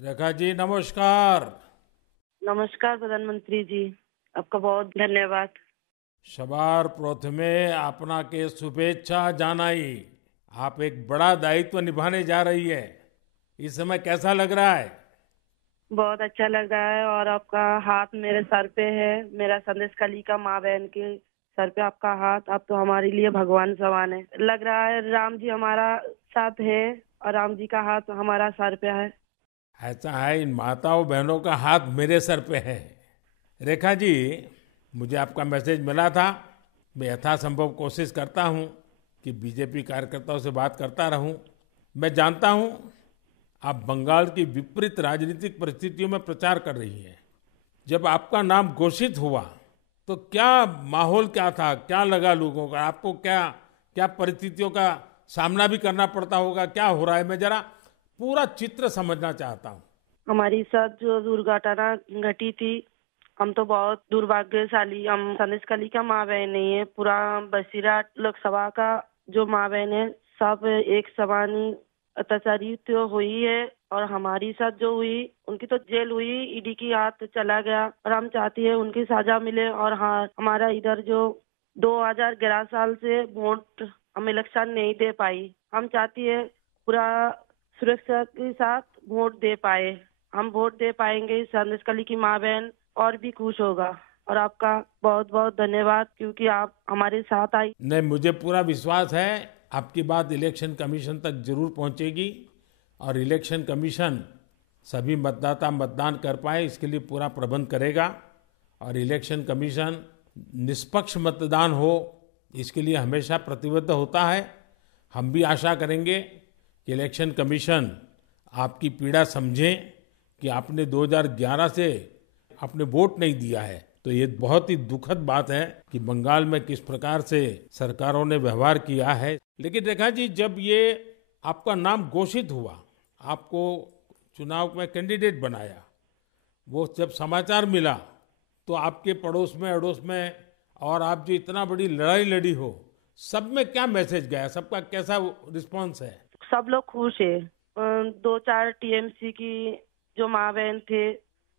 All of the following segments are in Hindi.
रेखा जी नमस्कार। नमस्कार प्रधानमंत्री जी। आपका बहुत धन्यवाद। सवार प्रथमे आपनाके शुभेच्छा जानाई। आप एक बड़ा दायित्व निभाने जा रही है। इस समय कैसा लग रहा है? बहुत अच्छा लग रहा है और आपका हाथ मेरे सर पे है। मेरा संदेश कली का माँ बहन के सर पे आपका हाथ, आप तो हमारे लिए भगवान समान है। लग रहा है राम जी हमारा साथ है और राम जी का हाथ हमारा सर पे है। ऐसा है, इन माताओं बहनों का हाथ मेरे सर पे है। रेखा जी, मुझे आपका मैसेज मिला था। मैं यथासंभव कोशिश करता हूँ कि बीजेपी कार्यकर्ताओं से बात करता रहूं। मैं जानता हूँ आप बंगाल की विपरीत राजनीतिक परिस्थितियों में प्रचार कर रही हैं। जब आपका नाम घोषित हुआ तो क्या माहौल क्या था, क्या लगा लोगों का, आपको क्या क्या परिस्थितियों का सामना भी करना पड़ता होगा, क्या हो रहा है? मैं जरा पूरा चित्र समझना चाहता हूँ। हमारी साथ जो दुर्घटना घटी थी, हम तो बहुत दुर्भाग्यशाली, हम संदेश कली का माँ बहन नहीं है। पूरा बसीरा लोकसभा का जो माँ बहन है, सब एक समान ही अत्याचारी तो हुई है। और हमारी साथ जो हुई, उनकी तो जेल हुई, ईडी की हाथ चला गया और हम चाहती है उनकी सजा मिले। और हाँ, हमारा इधर जो 2011 साल से वोट हम इलेक्शन नहीं दे पाई, हम चाहती है पूरा सुरक्षा के साथ वोट दे पाए। हम वोट दे पाएंगे, संदेश कली की माँ बहन और भी खुश होगा। और आपका बहुत बहुत धन्यवाद, क्योंकि आप हमारे साथ आई। नहीं, मुझे पूरा विश्वास है आपकी बात इलेक्शन कमीशन तक जरूर पहुंचेगी और इलेक्शन कमीशन सभी मतदाता मतदान कर पाए इसके लिए पूरा प्रबंध करेगा। और इलेक्शन कमीशन निष्पक्ष मतदान हो इसके लिए हमेशा प्रतिबद्ध होता है। हम भी आशा करेंगे कि इलेक्शन कमीशन आपकी पीड़ा समझे कि आपने 2011 से आपने वोट नहीं दिया है। तो ये बहुत ही दुखद बात है कि बंगाल में किस प्रकार से सरकारों ने व्यवहार किया है। लेकिन रेखा जी, जब ये आपका नाम घोषित हुआ, आपको चुनाव में कैंडिडेट बनाया, वो जब समाचार मिला तो आपके पड़ोस में अड़ोस में और आप जो इतना बड़ी लड़ाई लड़ी हो, सब में क्या मैसेज गया, सबका कैसा रिस्पॉन्स है? सब लोग खुश है। दो चार टीएमसी की जो माँ बहन थे,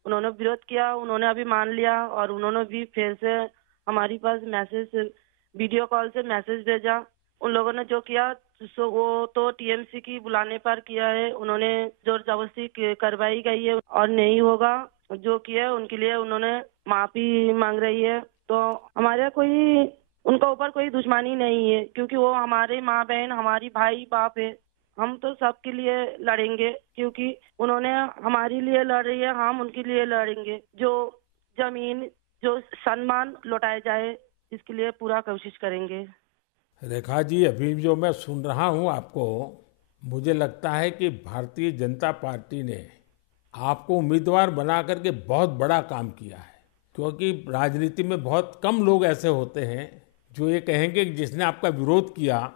उन्होंने विरोध किया, उन्होंने अभी मान लिया और उन्होंने भी फिर से हमारी पास मैसेज, वीडियो कॉल से मैसेज भेजा। उन लोगों ने जो किया सो वो तो टीएमसी की बुलाने पर किया है। उन्होंने जोर जबरदस्ती करवाई गई है और नहीं होगा। जो किया है उनके लिए उन्होंने माफी मांग रही है। तो हमारे कोई उनका ऊपर कोई दुश्मनी नहीं है, क्योंकि वो हमारे माँ बहन, हमारी भाई बाप है। हम तो सबके लिए लड़ेंगे, क्योंकि उन्होंने हमारे लिए लड़ रही है, हम उनके लिए लड़ेंगे। जो जमीन, जो सम्मान लौटाया जाए, इसके लिए पूरा कोशिश करेंगे। रेखा जी, अभी जो मैं सुन रहा हूँ आपको, मुझे लगता है कि भारतीय जनता पार्टी ने आपको उम्मीदवार बना करके बहुत बड़ा काम किया है। क्योंकि राजनीति में बहुत कम लोग ऐसे होते हैं जो ये कहेंगे कि जिसने आपका विरोध किया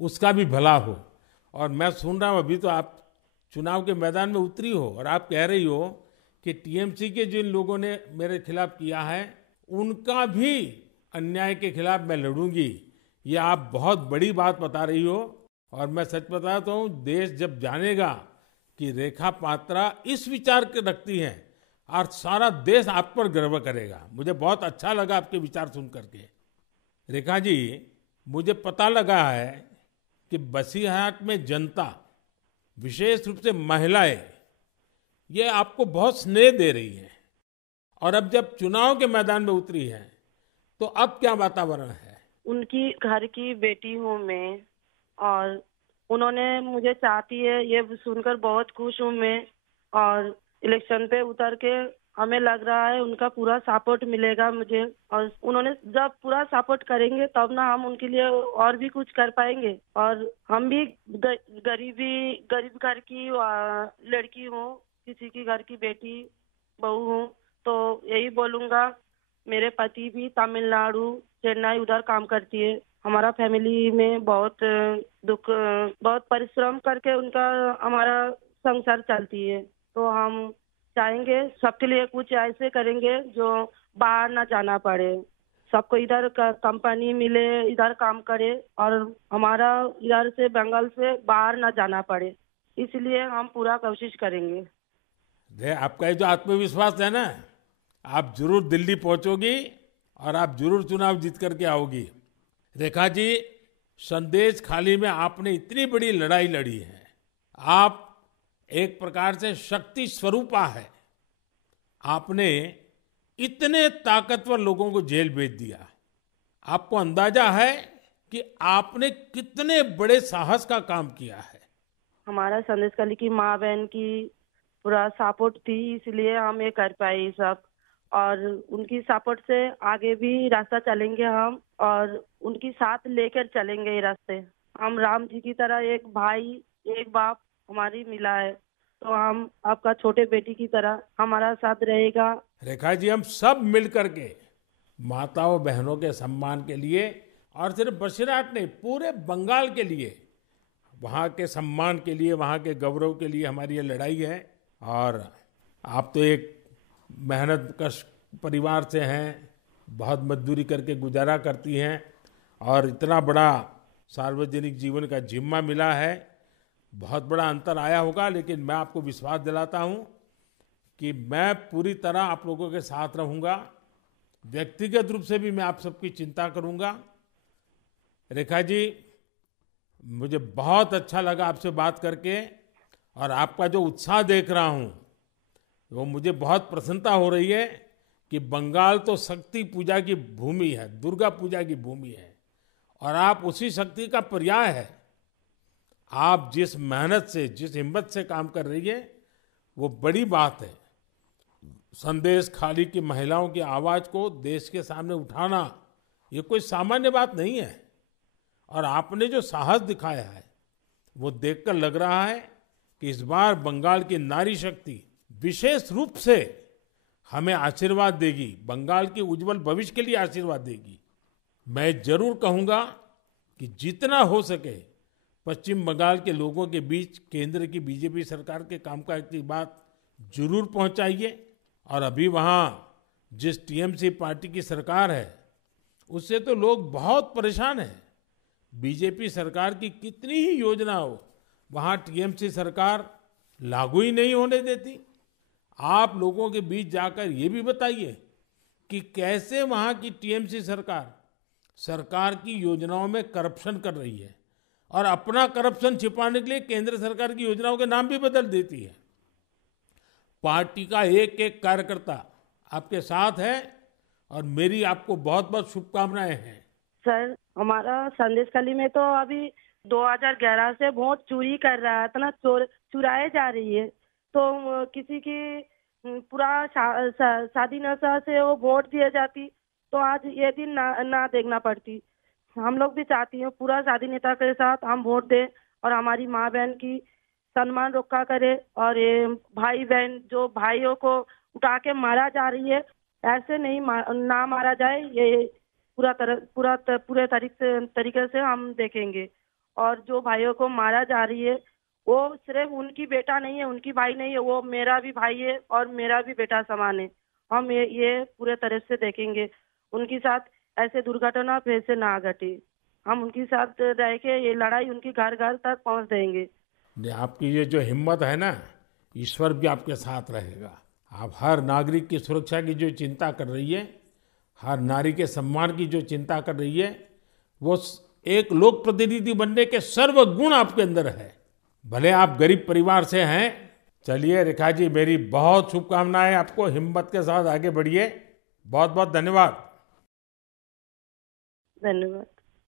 उसका भी भला हो। और मैं सुन रहा हूँ अभी तो आप चुनाव के मैदान में उतरी हो और आप कह रही हो कि टीएमसी के जिन लोगों ने मेरे खिलाफ किया है उनका भी अन्याय के खिलाफ मैं लड़ूंगी। ये आप बहुत बड़ी बात बता रही हो। और मैं सच बताता हूँ, देश जब जानेगा कि रेखा पात्रा इस विचार के रखती हैं और सारा देश आप पर गर्व करेगा। मुझे बहुत अच्छा लगा आपके विचार सुन करके। रेखा जी, मुझे पता लगा है कि बसीरहाट में जनता, विशेष रूप से महिलाएं, ये आपको बहुत स्नेह दे रही हैं। और अब जब चुनाव के मैदान में उतरी हैं तो अब क्या वातावरण है? उनकी घर की बेटी हूँ मैं, और उन्होंने मुझे चाहती है, ये सुनकर बहुत खुश हूँ मैं। और इलेक्शन पे उतर के हमें लग रहा है उनका पूरा सपोर्ट मिलेगा मुझे। और उन्होंने जब पूरा सपोर्ट करेंगे तब ना हम उनके लिए और भी कुछ कर पाएंगे। और हम भी गरीब घर की लड़की हूँ, किसी की घर की बेटी बहू हूँ। तो यही बोलूंगा, मेरे पति भी तमिलनाडु, चेन्नई उधर काम करती है। हमारा फैमिली में बहुत दुख, बहुत परिश्रम करके उनका हमारा संसार चलती है। तो हम चाहेंगे सबके लिए कुछ ऐसे करेंगे जो बाहर ना जाना पड़े, सबको इधर का कंपनी मिले, इधर काम करे और हमारा इधर से बंगाल से बाहर ना जाना पड़े। इसलिए हम पूरा कोशिश करेंगे। आपका ये जो आत्मविश्वास है ना, आप जरूर दिल्ली पहुंचोगी और आप जरूर चुनाव जीत करके आओगी। रेखा जी, संदेश खाली में आपने इतनी बड़ी लड़ाई लड़ी है। आप एक प्रकार से शक्ति स्वरूपा है। आपने इतने ताकतवर लोगों को जेल भेज दिया। आपको अंदाजा है कि आपने कितने बड़े साहस का काम किया है। हमारा संदेशखाली की माँ बहन की पूरा सपोर्ट थी, इसलिए हम ये कर पाए ये सब। और उनकी सपोर्ट से आगे भी रास्ता चलेंगे हम, और उनकी साथ लेकर चलेंगे ये रास्ते। हम राम जी की तरह एक भाई एक बाप हमारी मिला है, तो हम आपका छोटे बेटी की तरह हमारा साथ रहेगा। रेखा जी, हम सब मिल करके माताओं बहनों के सम्मान के लिए, और सिर्फ बसीरहाट नहीं, पूरे बंगाल के लिए, वहाँ के सम्मान के लिए, वहाँ के गौरव के लिए हमारी ये लड़ाई है। और आप तो एक मेहनत कश परिवार से हैं, बहुत मजदूरी करके गुजारा करती हैं, और इतना बड़ा सार्वजनिक जीवन का जिम्मा मिला है। बहुत बड़ा अंतर आया होगा, लेकिन मैं आपको विश्वास दिलाता हूँ कि मैं पूरी तरह आप लोगों के साथ रहूँगा। व्यक्तिगत रूप से भी मैं आप सबकी चिंता करूँगा। रेखा जी, मुझे बहुत अच्छा लगा आपसे बात करके, और आपका जो उत्साह देख रहा हूँ वो मुझे बहुत प्रसन्नता हो रही है कि बंगाल तो शक्ति पूजा की भूमि है, दुर्गा पूजा की भूमि है, और आप उसी शक्ति का पर्याय है। आप जिस मेहनत से, जिस हिम्मत से काम कर रही है, वो बड़ी बात है। संदेश खाली की महिलाओं की आवाज को देश के सामने उठाना ये कोई सामान्य बात नहीं है। और आपने जो साहस दिखाया है वो देखकर लग रहा है कि इस बार बंगाल की नारी शक्ति विशेष रूप से हमें आशीर्वाद देगी, बंगाल के उज्जवल भविष्य के लिए आशीर्वाद देगी। मैं जरूर कहूंगा कि जितना हो सके पश्चिम बंगाल के लोगों के बीच केंद्र की बीजेपी सरकार के कामकाज की बात जरूर पहुंचाइए। और अभी वहाँ जिस टीएमसी पार्टी की सरकार है उससे तो लोग बहुत परेशान हैं। बीजेपी सरकार की कितनी ही योजना हो, वहाँ टीएमसी सरकार लागू ही नहीं होने देती। आप लोगों के बीच जाकर ये भी बताइए कि कैसे वहाँ की टीएमसी सरकार की योजनाओं में करप्शन कर रही है, और अपना करप्शन छिपाने के लिए केंद्र सरकार की योजनाओं के नाम भी बदल देती है। पार्टी का एक एक कार्यकर्ता आपके साथ है, और मेरी आपको बहुत बहुत शुभकामनाएं हैं। सर, हमारा संदेशखाली में तो अभी 2011 से वोट चोरी कर रहा है, इतना चुराए जा रही है। तो किसी की पूरा शादी नशा से वो वोट दिए जाती, तो आज ये दिन ना देखना पड़ती। हम लोग भी चाहती हैं पूरा शादी नेता के साथ हम वोट दें, और हमारी माँ बहन की सम्मान रक्षा करे। और ये भाई बहन जो भाइयों को उठा के मारा जा रही है, ऐसे नहीं ना मारा जाए। ये पूरे तरीके से हम देखेंगे। और जो भाइयों को मारा जा रही है वो सिर्फ उनकी बेटा नहीं है, उनकी भाई नहीं है, वो मेरा भी भाई है और मेरा भी बेटा समान है। हम ये पूरे तरह से देखेंगे, उनके साथ ऐसे दुर्घटना फिर से ना घटे। हम उनके साथ रह के ये लड़ाई उनकी घर घर तक पहुंच देंगे। आपकी ये जो हिम्मत है ना, ईश्वर भी आपके साथ रहेगा। आप हर नागरिक की सुरक्षा की जो चिंता कर रही है, हर नारी के सम्मान की जो चिंता कर रही है, वो एक लोक प्रतिनिधि बनने के सर्व गुण आपके अंदर है। भले आप गरीब परिवार से हैं। चलिए रेखा जी, मेरी बहुत शुभकामनाएं आपको, हिम्मत के साथ आगे बढ़िए। बहुत बहुत धन्यवाद। धन्यवाद।